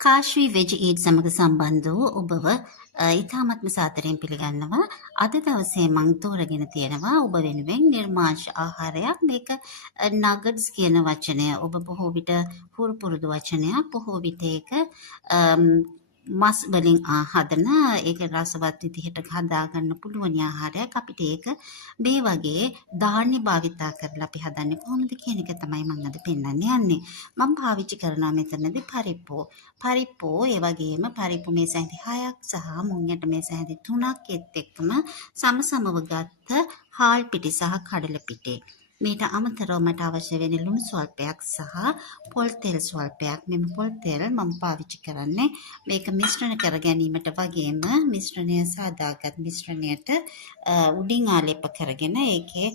කාශ්වී veg ඊට් සමග සම්බන්ධ වූ ඔබව ඉතාමත්ම සාදරයෙන් පිළිගන්නවා. අද දවසේ මං තෝරගෙන තියෙනවා ඔබ වෙනුවෙන් නිර්මාංශ ආහාරයක්. මේක නගට්ස් කියන වචනය ඔබ බොහෝ විට හුරු පුරුදු වචනයක්. බොහෝ විට ඒක මස් වලින් හදන ඒක රසවත් විදිහට හදාගන්න පුළුවන් ආහාරයක්. අපිට ඒක මේ වගේ ධාන්‍ය භාවිතා කරලා අපි හදන්නේ කොහොමද කියන එක තමයි මම අද පෙන්වන්න යන්නේ. මම පාවිච්චි කරනවා මෙතනදී පරිප්පෝ ඒ වගේම පරිප්පු මේස ඇඳි 6ක් සහ මුං යට මේස ඇඳි 3ක් එක්කම සමසමව ගත්ත හාල් පිටි සහ කඩල පිටි. මීට අමතරව මට අවශ්‍ය වෙන ලුණු ස්වල්පයක් සහ පොල් තෙල් ස්වල්පයක්. මෙම පොල් තෙල් මම පාවිච්චි කරන්නේ මේක මිශ්‍රණ කර ගැනීමට වගේම මිශ්‍රණය සාදාගත් මිශ්‍රණයට උඩින් ආලේප කරගෙන ඒකේ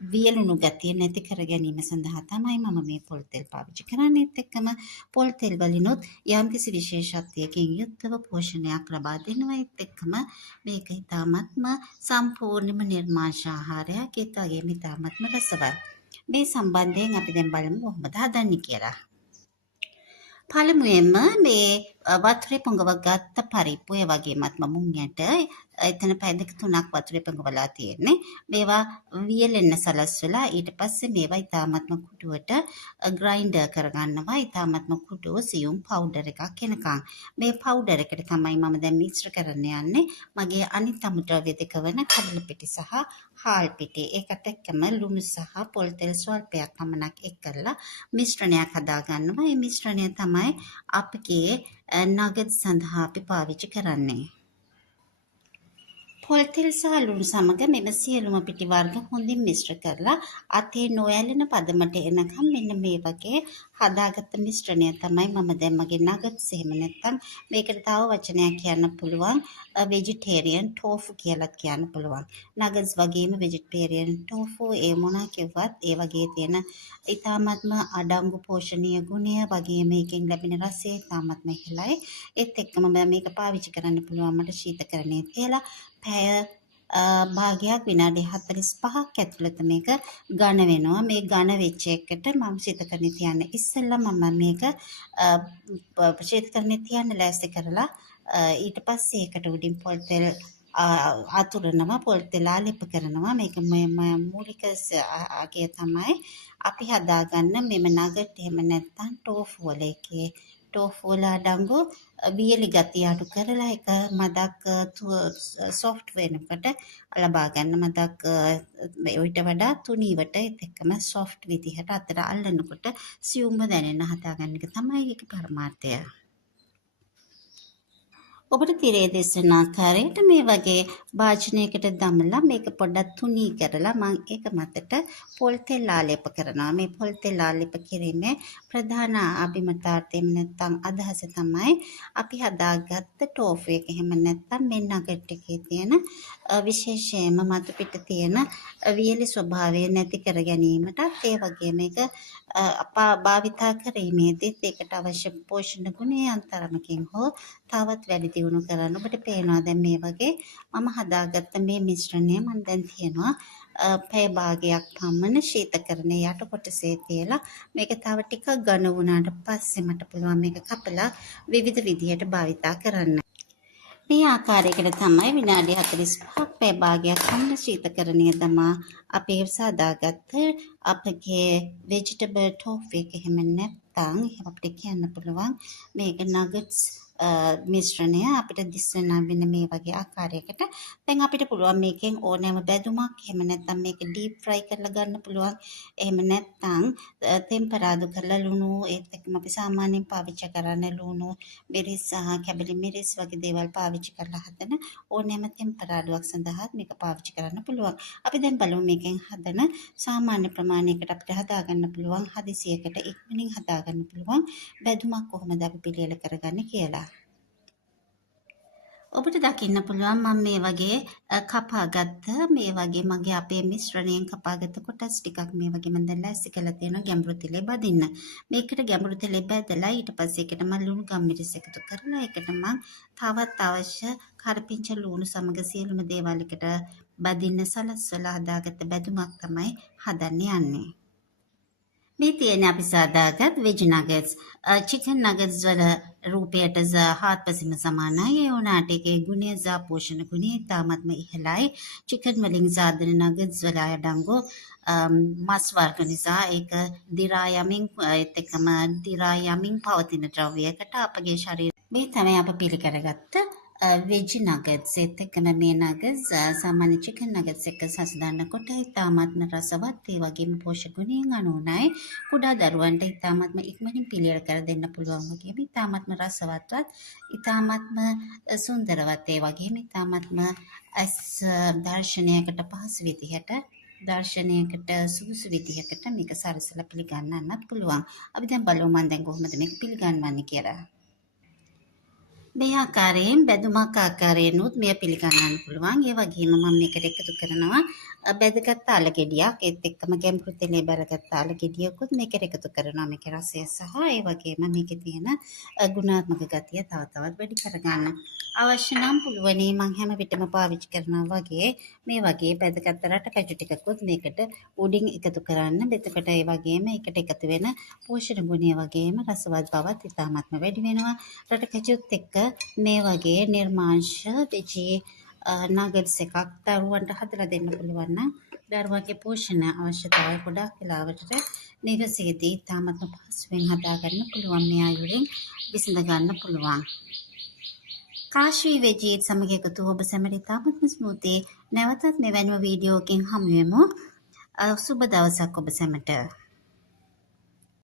වියලුණු ගතිය නැති කර ගැනීම සඳහා තමයි මම මේ පොල් තෙල් පාවිච්චි කරන්නේ. එක්කම පොල් තෙල් වලිනුත් යම්කිසි විශේෂත්වයකින් යුක්තව පෝෂණයක් ලබා දෙනවා. එක්කම මේක ඉතාමත්ම සම්පූර්ණම නිර්මාංශ ආහාරයක්. ඒත් වගේම ඉතාමත්ම රසවත්. මේ සම්බන්ධයෙන් අපි දැන් බලමු කොහොමද හදන්නේ කියලා. පළමුවෙන්ම මේ වතුරේ පොඟව ගත්ත පරිප්පු ඒ වගේමත් මුං යට එතන පැය දෙක තුනක් වතුරේ පොඟවලා තියෙන්නේ. මේවා වියලෙන්න සලස්වලා ඊට පස්සේ මේවා ඉතාමත්ම කුඩුවට ග්‍රයින්ඩර් කරගන්නවා. ඉතාමත්ම කුඩුව සියුම් පවුඩර් එකක් එනකන්. මේ පවුඩර් එකට තමයි මම දැන් මිශ්‍ර කරන්න යන්නේ. මගේ අනිත් අමුද්‍රව්‍ය දෙක වන කඩල පිටි සහ හාල් පිටි. ඒකට එක්කම ලුණු සහ පොල් තෙල් ස්වල්පයක් පමණක් එක්කලා මිශ්‍රණයක් හදා ගන්නවා. මේ මිශ්‍රණය තමයි අපගේ නගට් සඳහා අපි පාවිච්චි කරන්නේ. පොල් තෙල් සහ ලුණු සමග මෙම සියලුම පිටි වර්ග හොඳින් මිශ්‍ර කරලා අතේ නොඇලෙන පදමට එනකම් මෙන්න මේ වගේ හදාගත්ත මිශ්‍රණය තමයි මම දැන් මගේ නගට්ස් එහෙම නැත්නම් මේකට තව වචනයක් කියන්න පුළුවන් වෙජිටේරියන් ටෝෆු කියලා කියන්න පුළුවන්. නගට්ස් වගේම වෙජිටේරියන් ටෝෆු ඒ මොනවා කිව්වත් ඒ වගේ තියෙන ඉතාමත්ම අඩංගු පෝෂණීය ගුණය වගේම එකෙන් ලැබෙන රසය ඉතාමත්ම ඉහළයි. ඒත් එක්කම මේක පාවිච්චි කරන්න පුළුවන් මට ශීතකරණයේ තියලා පැය භාගයක් විනාඩි 45ක් ඇතුළත මේක ඝන වෙනවා. මේ ඝන වෙච්ච එකට මම ශීතකරණේ තියන්න ඉස්සෙල්ලා මම මේක ශීතකරණේ තියන්න ලෑස්ති කරලා ඊට පස්සේ ඒකට උඩින් පොල් තෙල් අතුරනවා, පොල් තෙල් ආලේප කරනවා. මේක මූලික අගය තමයි අපි හදාගන්න මෙම නගට් එහෙම නැත්නම් ටෝෆු වල එකේ ටෝෆු වල අඩංගු වියලි ගතිය අඩු කරලා එක මදක් සොෆ්ට් වෙනකොට ලබා ගන්න. මදක් ඊට වඩා තුනීවට ඒත් එක්කම සොෆ්ට් විදිහට අතට අල්ලනකොට සියුම්ව දැනෙන්න හදාගන්න එක තමයි ඒකේ පරමාර්ථය. ඔබට තිරේ දෙසන ආකාරයට මේ වගේ භාජනයකට දමලා මේක පොඩ්ඩක් තුනී කරලා මම ඒක මතට පොල් තෙල් ආලේප කරනවා. මේ පොල් තෙල් ආලේප කිරීමේ ප්‍රධාන අභිමතාර්ථය නැත්නම් අදහස තමයි අපි හදාගත්ත ටෝෆු එක එහෙම නැත්නම් මේ නගට් එකේ තියෙන විශේෂයෙන්ම මතු පිට තියෙන වියලි ස්වභාවය නැති කර ගැනීමටත් ඒ වගේම මේක භාවිතා කිරීමේදීත් ඒකට අවශ්‍ය පෝෂණ ගුණය අන්තරමකින් හෝ තවත් වැඩි දියුණු කරන්න. ඔබට පේනවා දැන් මේ වගේ මම හදාගත්ත මේ මිශ්‍රණය මම දැන් තියනවා පැය භාගයක් පමණ ශීතකරණයේ යට කොටසේ තියලා මේක තව ටිකක් ඝන වුණාට පස්සේ මට පුළුවන් මේක කපලා විවිධ විදිහට භාවිතා කරන්න. මේ ආකාරයකට තමයි විනාඩි 45ක් පැය භාගයක් පමණ ශීතකරණයේ දමා අපි සාදාගත්ත අපගේ වෙජිටබල් ටෝෆු එක එහෙම නැත්නම් අපිට කියන්න පුළුවන් මේක නගට්ස් මිශ්‍රණය අපිට දිස්සන වෙන මේ වගේ ආකාරයකට. දැන් අපිට පුළුවන් මේකෙන් ඕනෑම බැදුමක් එහෙම නැත්නම් මේක ඩීප් ෆ්‍රයි කරලා ගන්න පුළුවන්. එහෙම නැත්නම් ටෙම්පරාදු කරලා ලුණු ඒත් එක්කම අපි සාමාන්‍යයෙන් පාවිච්චි කරන ලුණු මිරිස් සහ කැබලි මිරිස් වගේ දේවල් පාවිච්චි කරලා හදන ඕනෑම ටෙම්පරාදුවක් සඳහා මේක පාවිච්චි කරන්න පුළුවන්. අපි දැන් බලමු මේකෙන් හදන සාමාන්‍ය ප්‍රමාණයකට අපිට හදාගන්න පුළුවන් හදිසියකට ඉක්මනින් හදාගන්න පුළුවන් බැදුමක් කොහොමද අපි පිළියෙල කරගන්නේ කියලා. ඔබට දකින්න පුළුවන් මම මේ වගේ කපාගත්ත මේ වගේ මගේ අපේ මිශ්‍රණයෙන් කපාගත්ත කොටස් ටිකක් මේ වගේ මම දැන් ලෑස්ති කරලා තියෙනවා ගැඹුරු තෙලේ බදින්න. මේකට ගැඹුරු තෙලේ බැදලා ඊට පස්සේ ඒකට මම ලුණු ගම්මිරිස් එකතු කරලා ඒකට මම තවත් අවශ්‍ය කරපිංච ලුණු සමග සියලුම දේවල් එකට බදින්න සලස්වලා හදාගත්ත බැදුමක් තමයි හදන්න යන්නේ. මේ තියෙන අපි සාදාගත් වෙජ් නගට්ස් චිකන් නගට්ස් වල රූපයට හාත්පසින්ම සමානයි. ඒ වුණාට ඒකේ ගුණය සහ පෝෂණ ගුණය ඉතාමත්ම ඉහළයි. චිකන් වලින් සාදන නගට්ස් වල අඩංගු මස් වර්ග නිසා ඒක දිරා යමින් පවතින ද්‍රව්‍යයකට අපගේ ශරීරය මේ තමයි අප පිළිකරගත්ත වෙජ් නගට්ස්. ඒත් එක්කම මේ නගට්ස් සාමාන්‍ය චිකන් නගට්ස් එක්ක සසඳනකොට ඉතාමත්ම රසවත්, ඒ වගේම පෝෂක ගුණයෙන් අනුවණයි. කුඩා දරුවන්ට ඉතාමත්ම ඉක්මනින් පිළියෙල කර දෙන්න පුළුවන් වගේම ඉතාමත්ම රසවත්වත්, ඉතාමත්ම සුන්දරවත්, ඒ වගේම ඉතාමත්ම ඇස් දර්ශනයකට පහසු විදිහට දර්ශනයකට සුදුසු විදිහකට මේක සරසලා පිළිගන්නන්නත් පුළුවන්. අපි දැන් බලමු මම දැන් කොහොමද මේක පිළිගන්වන්නේ කියලා. මේ ආකාරයෙන් බැදුමක් ආකාරයෙන්ුත් මෙය පිළිගන්නන්න පුළුවන්. ඒ වගේම මම මේකට එකතු කරනවා බැදගත් ආල ගෙඩියක්. ඒත් එක්කම ගැඹුරු තෙලේ බැලගත් ආල ගෙඩියකුත් මේකට එකතු කරනවා. මේකේ රසය සහ ඒ වගේම මේකේ තියෙන ගුණාත්මක ගතිය තව තවත් වැඩි කරගන්න. අවශ්‍ය නම් පුළුවනි මම හැම විටම පාවිච්චි කරනවා වගේ මේ වගේ බැදගත් රට කැජු ටිකකුත් මේකට උඩින් එකතු කරන්න. එතකොට ඒ වගේම ඒකට එකතු වෙන පෝෂණ ගුණය වගේම රසවත් බවත් ඉතාමත්ම වැඩි වෙනවා. රට කැජුත් එක්ක මේ වගේ නිර්මාංශ වෙජී නගට්ස් එකක් දරුවන්ට හදලා දෙන්න පුළුවන් නම් දරුවන්ගේ පෝෂණ අවශ්‍යතාවය ගොඩාක් වෙලාවට නිවසේදී ඉතාමත්ම පහසුවෙන් හදාගන්න පුළුවන්. මේ අයුරින් විසඳ ගන්න පුළුවන්. කාශී වෙජීත් සමග එකතු ඔබ සැමට ඉතාමත්ම ස්මූතියි. නැවතත් මෙවැනිම වීඩියෝකින් හමු වෙමු. සුබ දවසක් ඔබ සැමට.